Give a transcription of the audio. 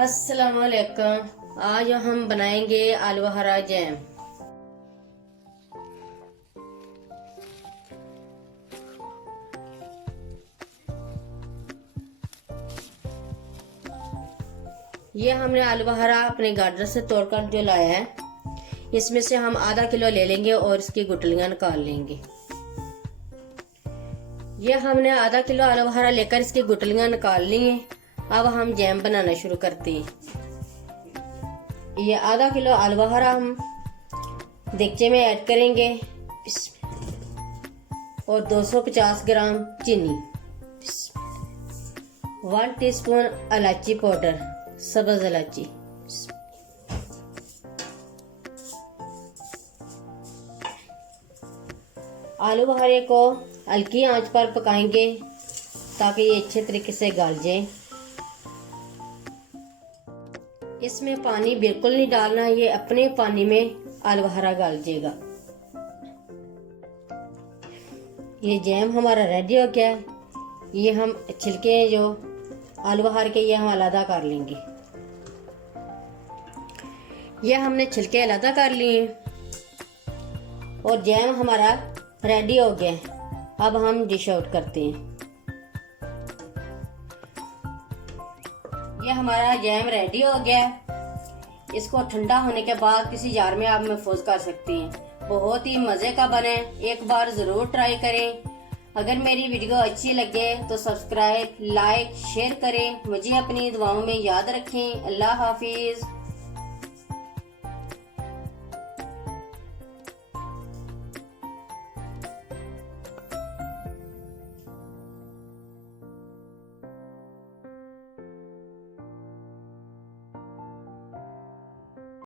अस्सलाम वालेकुम। आज हम बनाएंगे आलू हरा जैम। ये हमने आलू हरा अपने गार्डन से तोड़कर जो लाया है, इसमें से हम आधा किलो ले लेंगे और इसकी गुठलियां निकाल लेंगे। ये हमने आधा किलो आलू हरा लेकर इसकी गुठलियां निकाल ली हैं। अब हम जैम बनाना शुरू करते हैं। ये आधा किलो आलू हरा हम देगचे में ऐड करेंगे और 250 ग्राम चीनी, 1 टीस्पून इलायची पाउडर, सब्ज इलायची, आलू बुखारे को हल्की आंच पर पकाएंगे ताकि ये अच्छे तरीके से गल जाए। इसमें पानी बिल्कुल नहीं डालना, ये अपने पानी में आलू बुखारा गल जाएगा। ये जैम हमारा रेडी हो गया है। ये हम छिलके जो आलू बुखारे के ये हम अलग कर लेंगे। ये हमने छिलके अलग कर लिए और जैम हमारा रेडी हो गया है। अब हम डिश आउट करते हैं। ये हमारा जैम रेडी हो गया है। इसको ठंडा होने के बाद किसी जार में आप महफूज कर सकते हैं। बहुत ही मजे का बने, एक बार जरूर ट्राई करें। अगर मेरी वीडियो अच्छी लगे तो सब्सक्राइब, लाइक, शेयर करें। मुझे अपनी दुआओं में याद रखें। अल्लाह हाफिज।